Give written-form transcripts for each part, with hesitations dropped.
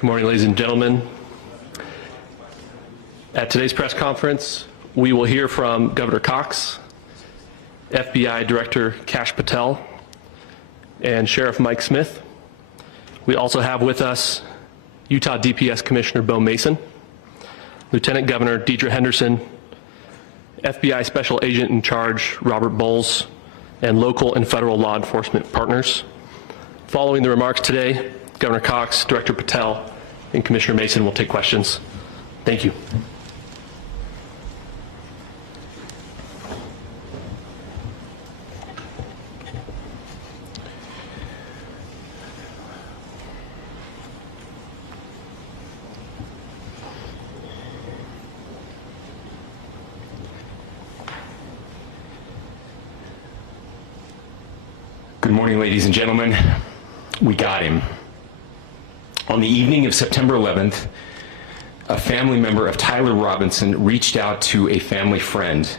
Good morning, ladies and gentlemen. At today's press conference, we will hear from Governor Cox, FBI Director Kash Patel, and Sheriff Mike Smith. We also have with us Utah DPS Commissioner Bo Mason, Lieutenant Governor Deidre Henderson, FBI Special Agent in Charge Robert Bowles, and local and federal law enforcement partners. Following the remarks today, Governor Cox, Director Patel, and Commissioner Mason will take questions. Thank you. Good morning, ladies and gentlemen. We got him. On the evening of September 11th, a family member of Tyler Robinson reached out to a family friend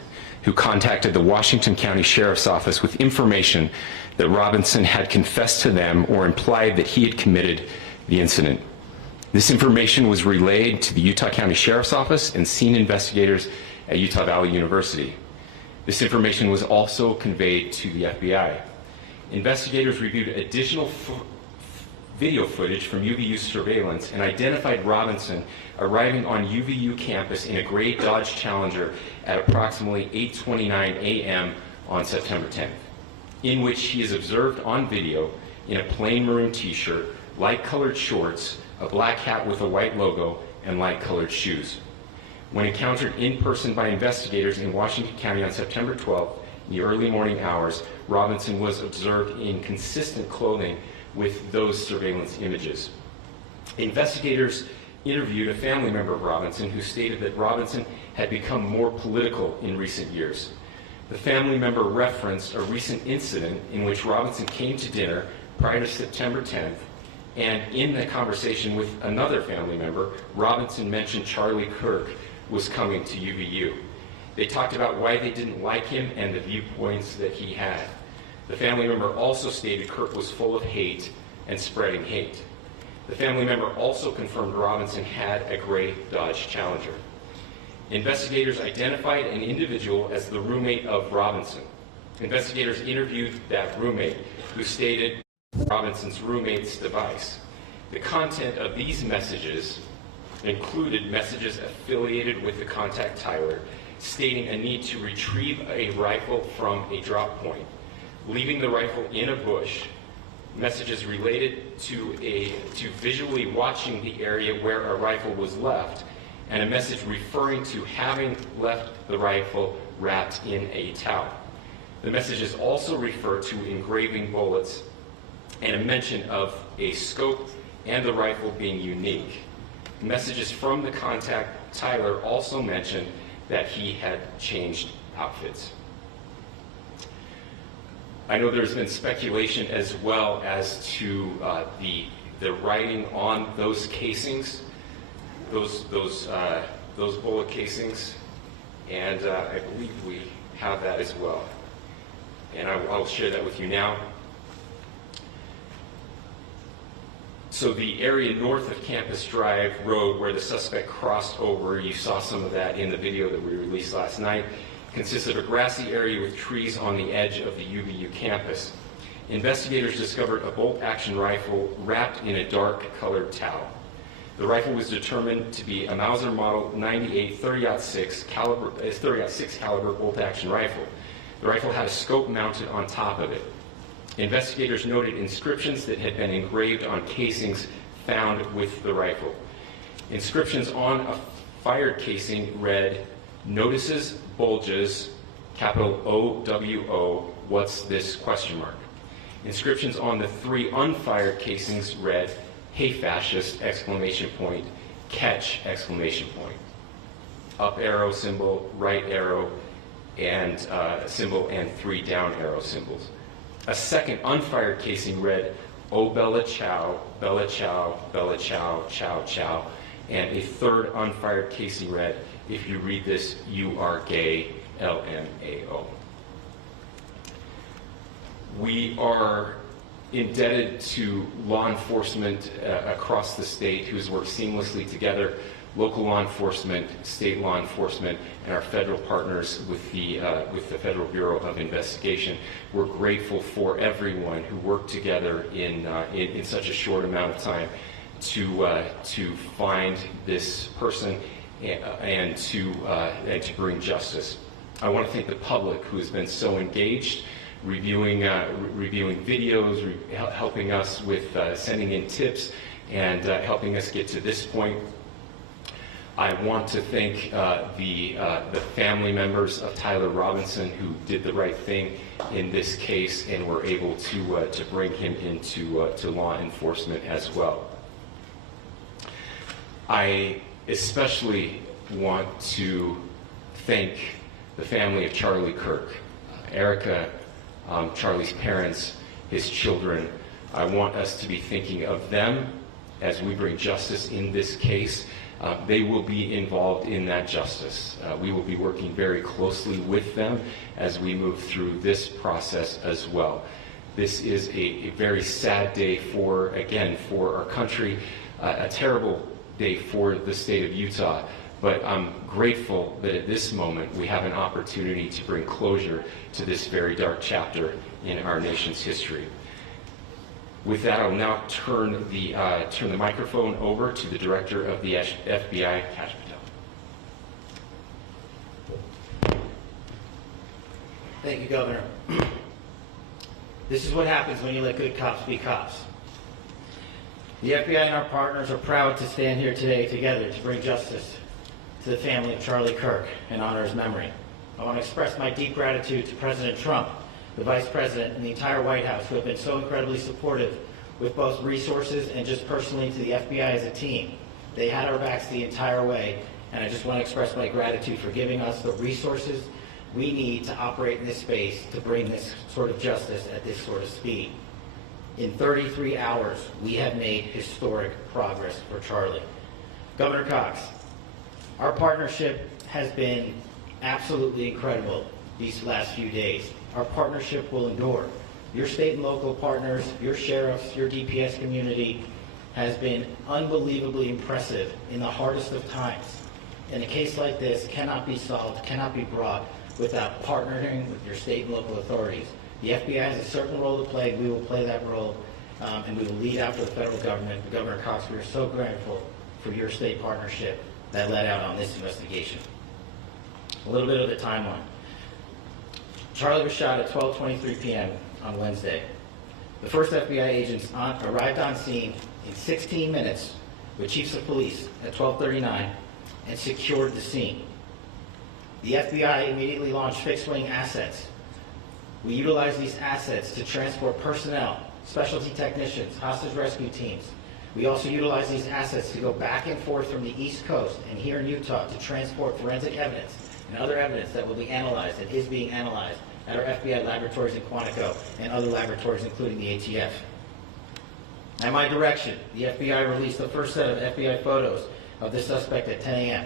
who contacted the Washington County Sheriff's Office with information that Robinson had confessed to them or implied that he had committed the incident. This information was relayed to the Utah County Sheriff's Office and scene investigators at Utah Valley University. This information was also conveyed to the FBI. Investigators reviewed additional video footage from UVU surveillance and identified Robinson arriving on UVU campus in a gray Dodge Challenger at approximately 8:29 a.m. on September 10th, in which he is observed on video in a plain maroon t-shirt, light-colored shorts, a black hat with a white logo, and light-colored shoes. When encountered in person by investigators in Washington County on September 12th, in the early morning hours, Robinson was observed in consistent clothing with those surveillance images. Investigators interviewed a family member of Robinson who stated that Robinson had become more political in recent years. The family member referenced a recent incident in which Robinson came to dinner prior to September 10th, and in the conversation with another family member, Robinson mentioned Charlie Kirk was coming to UVU. They talked about why they didn't like him and the viewpoints that he had. The family member also stated Kirk was full of hate and spreading hate. The family member also confirmed Robinson had a gray Dodge Challenger. Investigators identified an individual as the roommate of Robinson. Investigators interviewed that roommate, who stated Robinson's roommate's device. The content of these messages included messages affiliated with the contact Tyler, stating a need to retrieve a rifle from a drop point, leaving the rifle in a bush, messages related to visually watching the area where a rifle was left, and a message referring to having left the rifle wrapped in a towel. The messages also refer to engraving bullets and a mention of a scope and the rifle being unique. Messages from the contact Tyler also mentioned that he had changed outfits. I know there's been speculation as well as to the writing on those casings, those bullet casings, and I believe we have that as well. And I'll share that with you now. So the area north of Campus Drive Road where the suspect crossed over, you saw some of that in the video that we released last night, consists of a grassy area with trees on the edge of the UVU campus. Investigators discovered a bolt-action rifle wrapped in a dark-colored towel. The rifle was determined to be a Mauser Model 98 30-06 caliber bolt-action rifle. The rifle had a scope mounted on top of it. Investigators noted inscriptions that had been engraved on casings found with the rifle. Inscriptions on a fired casing read, "Notices, bulges, capital O-W-O, what's this, question mark." Inscriptions on the 3 unfired casings read, "Hey fascist, exclamation point, catch, exclamation point." Up arrow symbol, right arrow, and symbol, and 3 down arrow symbols. A second unfired casing read, "Oh Bella Chow, Bella Chow, Bella Chow, Chow Chow," and a third unfired casing read, "If you read this, you are gay, LMAO." We are indebted to law enforcement across the state who has worked seamlessly together, local law enforcement, state law enforcement, and our federal partners with the Federal Bureau of Investigation. We're grateful for everyone who worked together in such a short amount of time to find this person and to bring justice. I want to thank the public who has been so engaged, reviewing videos, helping us with sending in tips, and helping us get to this point. I want to thank the family members of Tyler Robinson who did the right thing in this case and were able to bring him into to law enforcement as well. I especially want to thank the family of Charlie Kirk, Erica, Charlie's parents, his children. I want us to be thinking of them as we bring justice in this case. They will be involved in that justice. We will be working very closely with them as we move through this process as well. This is a very sad day for our country, a terrible day for the state of Utah, but I'm grateful that at this moment we have an opportunity to bring closure to this very dark chapter in our nation's history. With that, I'll now turn the microphone over to the Director of the FBI, Kash Patel. Thank you, Governor. This is what happens when you let good cops be cops. The FBI and our partners are proud to stand here today together to bring justice to the family of Charlie Kirk and honor his memory. I want to express my deep gratitude to President Trump, the Vice President, and the entire White House who have been so incredibly supportive with both resources and just personally to the FBI as a team. They had our backs the entire way, and I just want to express my gratitude for giving us the resources we need to operate in this space to bring this sort of justice at this sort of speed. In 33 hours, we have made historic progress for Charlie. Governor Cox, our partnership has been absolutely incredible these last few days. Our partnership will endure. Your state and local partners, your sheriffs, your DPS community has been unbelievably impressive in the hardest of times. And a case like this cannot be solved, cannot be brought without partnering with your state and local authorities. The FBI has a certain role to play. We will play that role, and we will lead after the federal government. But Governor Cox, we are so grateful for your state partnership that led out on this investigation. A little bit of the timeline. Charlie was shot at 12:23 p.m. on Wednesday. The first FBI agents arrived on scene in 16 minutes with chiefs of police at 12:39 and secured the scene. The FBI immediately launched fixed-wing assets. We utilized these assets to transport personnel, specialty technicians, hostage rescue teams. We also utilized these assets to go back and forth from the East Coast and here in Utah to transport forensic evidence and other evidence that will be analyzed and is being analyzed at our FBI laboratories in Quantico and other laboratories, including the ATF. At my direction, the FBI released the first set of FBI photos of the suspect at 10 a.m.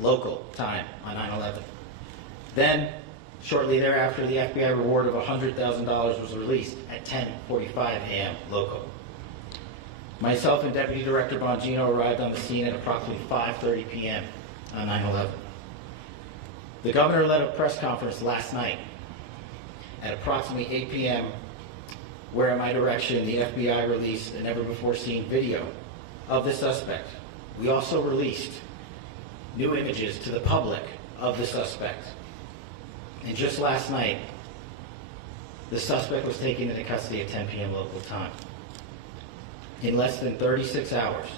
local time on 9/11. Then, shortly thereafter, the FBI reward of $100,000 was released at 10:45 a.m. local. Myself and Deputy Director Bongino arrived on the scene at approximately 5:30 p.m. on 9/11. The governor led a press conference last night at approximately 8 p.m., where at my direction, the FBI released a never-before-seen video of the suspect. We also released new images to the public of the suspect. And just last night, the suspect was taken into custody at 10 p.m. local time. In less than 36 hours,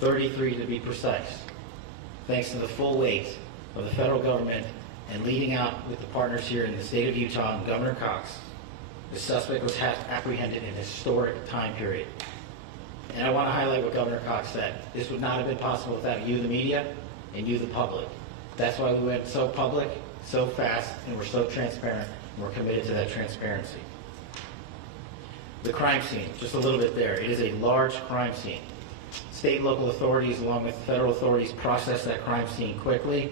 33 to be precise, thanks to the full weight of the federal government and leading out with the partners here in the state of Utah and Governor Cox, the suspect was apprehended in a historic time period. And I want to highlight what Governor Cox said. This would not have been possible without you, the media, and you, the public. That's why we went so public, so fast, and we're so transparent, and we're committed to that transparency. The crime scene, just a little bit there. It is a large crime scene. State and local authorities, along with federal authorities, processed that crime scene quickly,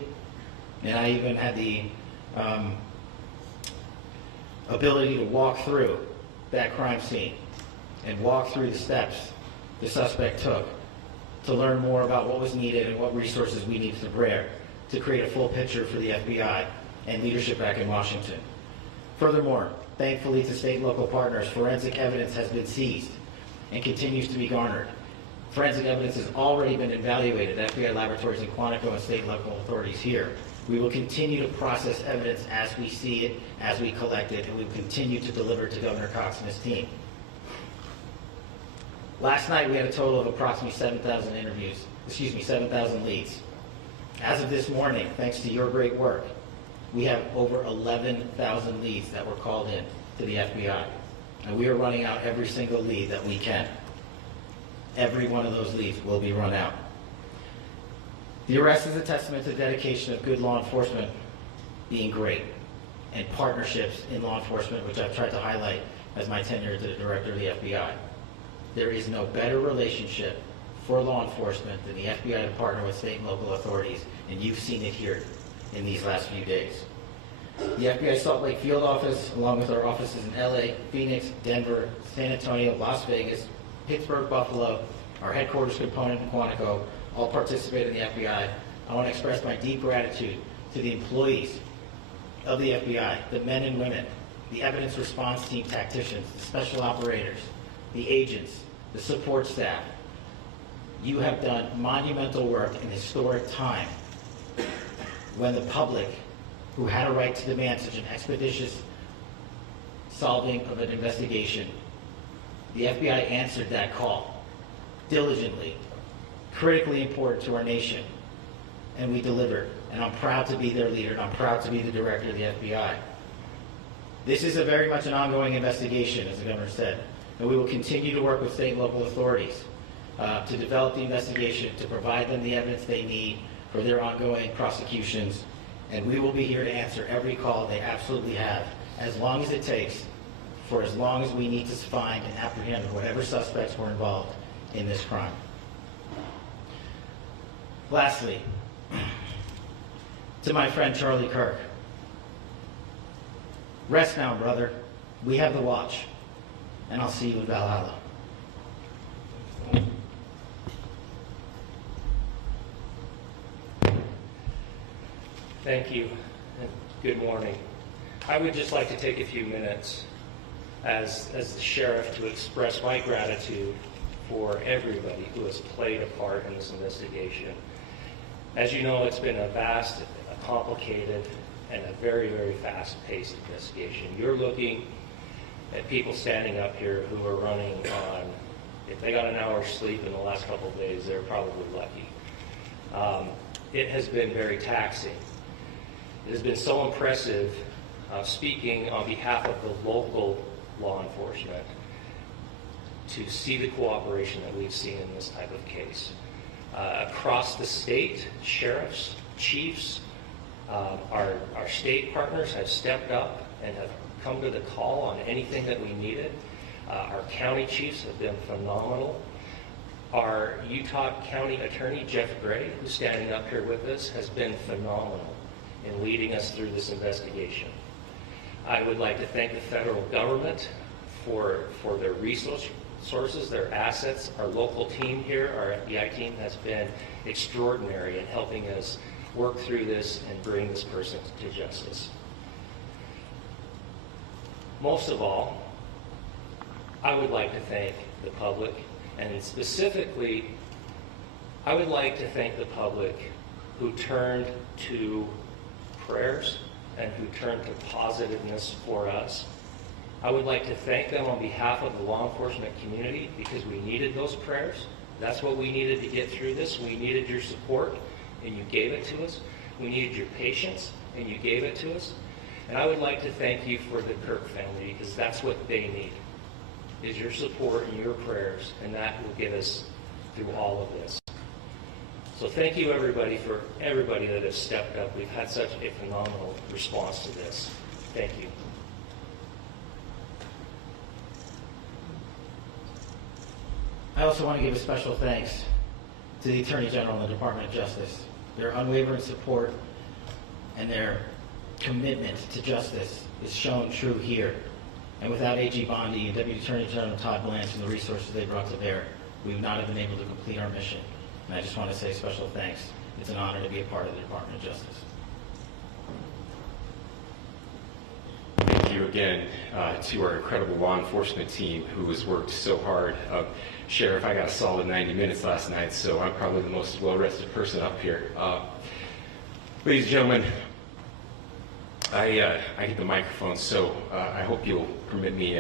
and I even had the ability to walk through that crime scene and walk through the steps the suspect took to learn more about what was needed and what resources we needed to bear to create a full picture for the FBI and leadership back in Washington. Furthermore, thankfully to state and local partners, forensic evidence has been seized and continues to be garnered. Forensic evidence has already been evaluated at FBI laboratories in Quantico and state and local authorities here. We will continue to process evidence as we see it, as we collect it, and we will continue to deliver to Governor Cox and his team. Last night we had a total of approximately 7,000 leads. As of this morning, thanks to your great work, we have over 11,000 leads that were called in to the FBI. And we are running out every single lead that we can. Every one of those leads will be run out. The arrest is a testament to the dedication of good law enforcement being great, and partnerships in law enforcement, which I've tried to highlight as my tenure as the director of the FBI. There is no better relationship for law enforcement than the FBI to partner with state and local authorities, and you've seen it here in these last few days. The FBI Salt Lake Field Office, along with our offices in LA, Phoenix, Denver, San Antonio, Las Vegas, Pittsburgh, Buffalo, our headquarters component in Quantico, all participate in the FBI. I want to express my deep gratitude to the employees of the FBI, the men and women, the evidence response team tacticians, the special operators, the agents, the support staff. You have done monumental work in historic time when the public, who had a right to demand such an expeditious solving of an investigation, the FBI answered that call diligently, critically important to our nation, and we delivered. And I'm proud to be their leader, and I'm proud to be the director of the FBI. This is very much an investigation, as the governor said, and we will continue to work with state and local authorities to develop the investigation, to provide them the evidence they need for their ongoing prosecutions, and we will be here to answer every call they absolutely have, as long as it takes, for as long as we need to find and apprehend whatever suspects were involved in this crime. Lastly, to my friend Charlie Kirk, rest now, brother. We have the watch, and I'll see you in Valhalla. Thank you, and good morning. I would just like to take a few minutes as the sheriff to express my gratitude for everybody who has played a part in this investigation. As you know, it's been a vast, a complicated, and a very, very fast-paced investigation. You're looking at people standing up here who are running on, if they got an hour's sleep in the last couple of days, they're probably lucky. It has been very taxing. It has been so impressive, speaking on behalf of the local law enforcement, to see the cooperation that we've seen in this type of case. Across the state, sheriffs, chiefs, our state partners have stepped up and have come to the call on anything that we needed. Our county chiefs have been phenomenal. Our Utah County Attorney, Jeff Gray, who's standing up here with us, has been phenomenal in leading us through this investigation. I would like to thank the federal government for their resources, their assets. Our local team here, our FBI team, has been extraordinary in helping us work through this and bring this person to justice. Most of all, I would like to thank the public, and specifically, I would like to thank the public who turned to prayers and who turned to positiveness for us. I would like to thank them on behalf of the law enforcement community, because we needed those prayers. That's what we needed to get through this. We needed your support, and you gave it to us. We needed your patience, and you gave it to us. And I would like to thank you for the Kirk family, because that's what they need, is your support and your prayers, and that will get us through all of this. So thank you, everybody, for everybody that has stepped up. We've had such a phenomenal response to this. Thank you. I also want to give a special thanks to the Attorney General and the Department of Justice. Their unwavering support and their commitment to justice is shown true here And without AG Bondi and Deputy Attorney General Todd Blanche and the resources they brought to bear, we would not have been able to complete our mission. And I just want to say special thanks. It's an honor to be a part of the Department of Justice. Thank you again to our incredible law enforcement team who has worked so hard. Sheriff, I got a solid 90 minutes last night, so I'm probably the most well-rested person up here. Ladies and gentlemen, I get the microphone, so I hope you'll permit me